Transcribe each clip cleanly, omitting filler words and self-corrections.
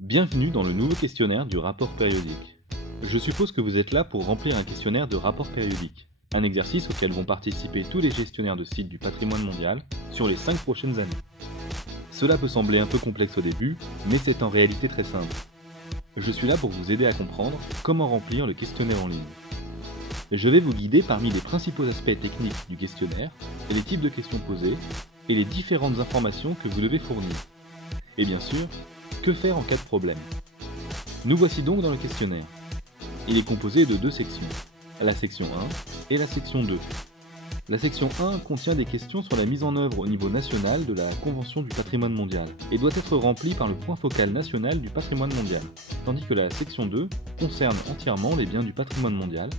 Bienvenue dans le nouveau questionnaire du rapport périodique. Je suppose que vous êtes là pour remplir un questionnaire de rapport périodique, un exercice auquel vont participer tous les gestionnaires de sites du patrimoine mondial sur les 5 prochaines années. Cela peut sembler un peu complexe au début, mais c'est en réalité très simple. Je suis là pour vous aider à comprendre comment remplir le questionnaire en ligne. Je vais vous guider parmi les principaux aspects techniques du questionnaire, et les types de questions posées, et les différentes informations que vous devez fournir. Et bien sûr, que faire en cas de problème? Nous voici donc dans le questionnaire. Il est composé de 2 sections, la section 1 et la section 2. La section 1 contient des questions sur la mise en œuvre au niveau national de la Convention du patrimoine mondial et doit être remplie par le point focal national du patrimoine mondial, tandis que la section 2 concerne entièrement les biens du patrimoine mondial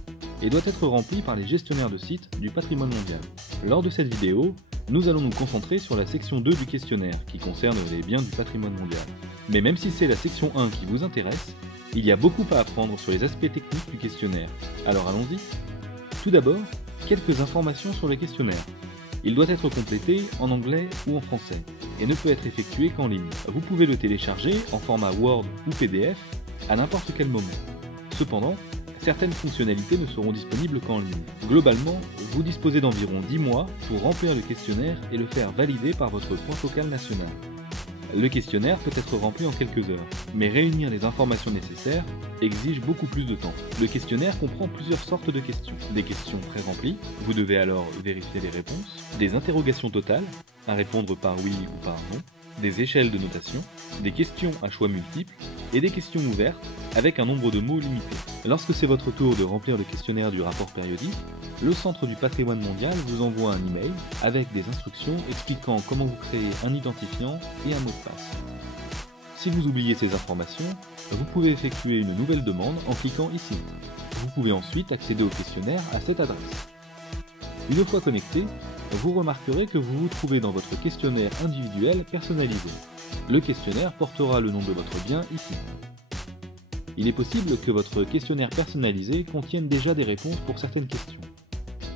et doit être remplie par les gestionnaires de sites du patrimoine mondial. Lors de cette vidéo, nous allons nous concentrer sur la section 2 du questionnaire, qui concerne les biens du patrimoine mondial. Mais même si c'est la section 1 qui vous intéresse, il y a beaucoup à apprendre sur les aspects techniques du questionnaire. Alors allons-y. Tout d'abord, quelques informations sur le questionnaire. Il doit être complété en anglais ou en français, et ne peut être effectué qu'en ligne. Vous pouvez le télécharger en format Word ou PDF à n'importe quel moment. Cependant, certaines fonctionnalités ne seront disponibles qu'en ligne. Globalement, vous disposez d'environ 10 mois pour remplir le questionnaire et le faire valider par votre point focal national. Le questionnaire peut être rempli en quelques heures, mais réunir les informations nécessaires exige beaucoup plus de temps. Le questionnaire comprend plusieurs sortes de questions. Des questions pré-remplies, vous devez alors vérifier les réponses, des interrogations totales, à répondre par oui ou par non, des échelles de notation, des questions à choix multiples et des questions ouvertes avec un nombre de mots limité. Lorsque c'est votre tour de remplir le questionnaire du rapport périodique, le Centre du patrimoine mondial vous envoie un email avec des instructions expliquant comment vous créez un identifiant et un mot de passe. Si vous oubliez ces informations, vous pouvez effectuer une nouvelle demande en cliquant ici. Vous pouvez ensuite accéder au questionnaire à cette adresse. Une fois connecté, vous remarquerez que vous vous trouvez dans votre questionnaire individuel personnalisé. Le questionnaire portera le nom de votre bien ici. Il est possible que votre questionnaire personnalisé contienne déjà des réponses pour certaines questions.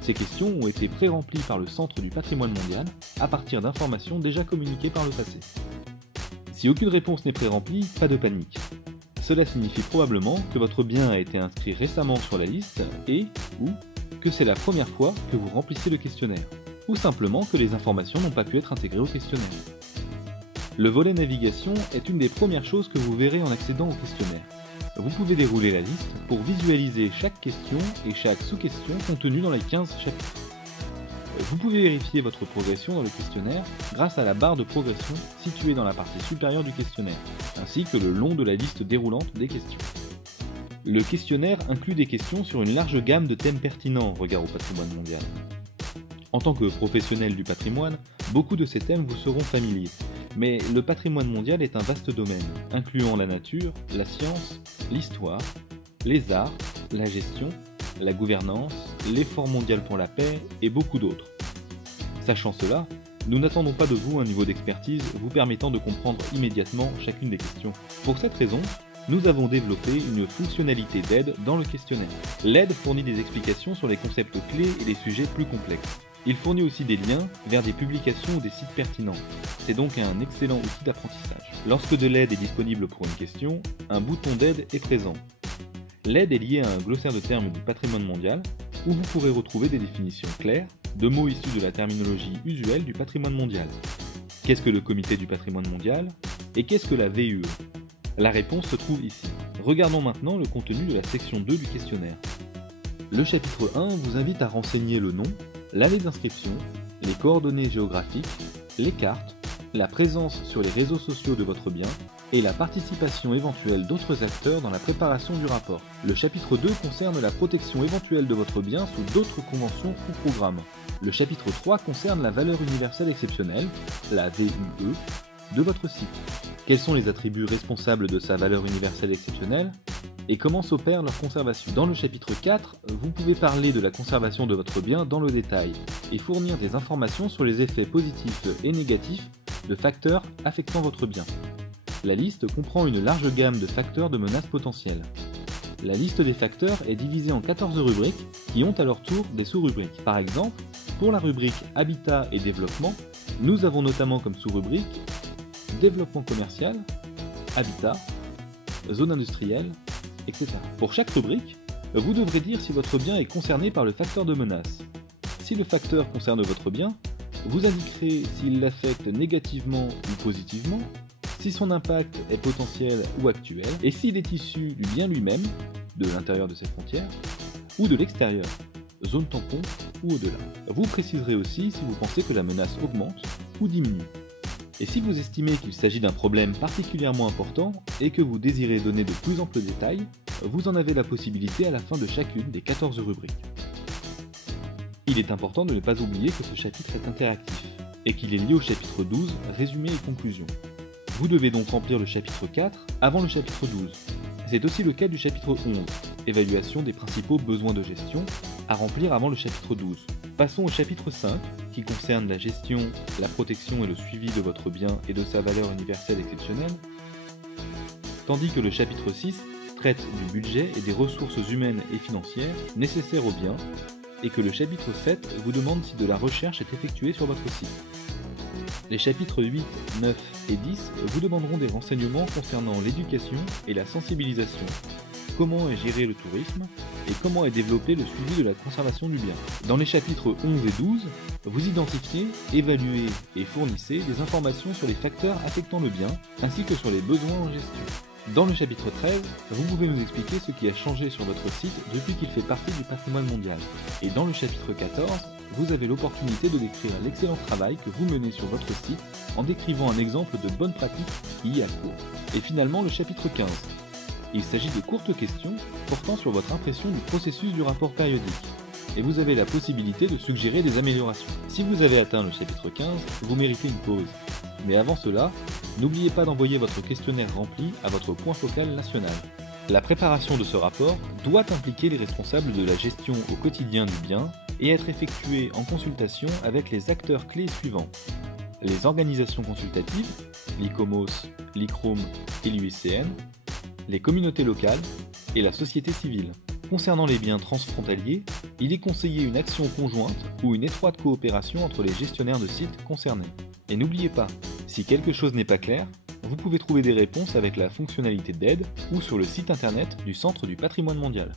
Ces questions ont été pré-remplies par le Centre du patrimoine mondial à partir d'informations déjà communiquées par le passé. Si aucune réponse n'est pré-remplie, pas de panique. Cela signifie probablement que votre bien a été inscrit récemment sur la liste et ou que c'est la première fois que vous remplissez le questionnaire, ou simplement que les informations n'ont pas pu être intégrées au questionnaire. Le volet navigation est une des premières choses que vous verrez en accédant au questionnaire. Vous pouvez dérouler la liste pour visualiser chaque question et chaque sous-question contenue dans les 15 chapitres. Vous pouvez vérifier votre progression dans le questionnaire grâce à la barre de progression située dans la partie supérieure du questionnaire, ainsi que le long de la liste déroulante des questions. Le questionnaire inclut des questions sur une large gamme de thèmes pertinents en regard au patrimoine mondial. En tant que professionnel du patrimoine, beaucoup de ces thèmes vous seront familiers. Mais le patrimoine mondial est un vaste domaine, incluant la nature, la science, l'histoire, les arts, la gestion, la gouvernance, l'effort mondial pour la paix et beaucoup d'autres. Sachant cela, nous n'attendons pas de vous un niveau d'expertise vous permettant de comprendre immédiatement chacune des questions. Pour cette raison, nous avons développé une fonctionnalité d'aide dans le questionnaire. L'aide fournit des explications sur les concepts clés et les sujets plus complexes. Il fournit aussi des liens vers des publications ou des sites pertinents. C'est donc un excellent outil d'apprentissage. Lorsque de l'aide est disponible pour une question, un bouton d'aide est présent. L'aide est liée à un glossaire de termes du patrimoine mondial, où vous pourrez retrouver des définitions claires de mots issus de la terminologie usuelle du patrimoine mondial. Qu'est-ce que le Comité du patrimoine mondial? Et qu'est-ce que la VUE? La réponse se trouve ici. Regardons maintenant le contenu de la section 2 du questionnaire. Le chapitre 1 vous invite à renseigner le nom, l'année d'inscription, les coordonnées géographiques, les cartes, la présence sur les réseaux sociaux de votre bien et la participation éventuelle d'autres acteurs dans la préparation du rapport. Le chapitre 2 concerne la protection éventuelle de votre bien sous d'autres conventions ou programmes. Le chapitre 3 concerne la valeur universelle exceptionnelle, la VUE, de votre site. Quels sont les attributs responsables de sa valeur universelle exceptionnelle? Et comment s'opère leur conservation? Dans le chapitre 4, vous pouvez parler de la conservation de votre bien dans le détail et fournir des informations sur les effets positifs et négatifs de facteurs affectant votre bien. La liste comprend une large gamme de facteurs de menaces potentielles. La liste des facteurs est divisée en 14 rubriques qui ont à leur tour des sous-rubriques. Par exemple, pour la rubrique Habitat et développement, nous avons notamment comme sous-rubrique Développement commercial, Habitat, zone industrielle, etc. Pour chaque rubrique, vous devrez dire si votre bien est concerné par le facteur de menace. Si le facteur concerne votre bien, vous indiquerez s'il l'affecte négativement ou positivement, si son impact est potentiel ou actuel, et s'il est issu du bien lui-même, de l'intérieur de ses frontières, ou de l'extérieur, zone tampon ou au-delà. Vous préciserez aussi si vous pensez que la menace augmente ou diminue. Et si vous estimez qu'il s'agit d'un problème particulièrement important et que vous désirez donner de plus amples détails, vous en avez la possibilité à la fin de chacune des 14 rubriques. Il est important de ne pas oublier que ce chapitre est interactif et qu'il est lié au chapitre 12, résumé et conclusion. Vous devez donc remplir le chapitre 4 avant le chapitre 12. C'est aussi le cas du chapitre 11, évaluation des principaux besoins de gestion, à remplir avant le chapitre 12. Passons au chapitre 5, qui concerne la gestion, la protection et le suivi de votre bien et de sa valeur universelle exceptionnelle, tandis que le chapitre 6 traite du budget et des ressources humaines et financières nécessaires au bien, et que le chapitre 7 vous demande si de la recherche est effectuée sur votre site. Les chapitres 8, 9 et 10 vous demanderont des renseignements concernant l'éducation et la sensibilisation, comment est géré le tourisme et comment est développé le suivi de la conservation du bien. Dans les chapitres 11 et 12, vous identifiez, évaluez et fournissez des informations sur les facteurs affectant le bien, ainsi que sur les besoins en gestion. Dans le chapitre 13, vous pouvez nous expliquer ce qui a changé sur votre site depuis qu'il fait partie du patrimoine mondial. Et dans le chapitre 14, vous avez l'opportunité de décrire l'excellent travail que vous menez sur votre site en décrivant un exemple de bonne pratique qui y a cours. Et finalement le chapitre 15. Il s'agit de courtes questions portant sur votre impression du processus du rapport périodique. Et vous avez la possibilité de suggérer des améliorations. Si vous avez atteint le chapitre 15, vous méritez une pause. Mais avant cela, n'oubliez pas d'envoyer votre questionnaire rempli à votre point focal national. La préparation de ce rapport doit impliquer les responsables de la gestion au quotidien du bien et être effectuée en consultation avec les acteurs clés suivants. Les organisations consultatives, l'ICOMOS, l'ICROM et l'UICN, les communautés locales et la société civile. Concernant les biens transfrontaliers, il est conseillé une action conjointe ou une étroite coopération entre les gestionnaires de sites concernés. Et n'oubliez pas, si quelque chose n'est pas clair, vous pouvez trouver des réponses avec la fonctionnalité d'aide ou sur le site internet du Centre du patrimoine mondial.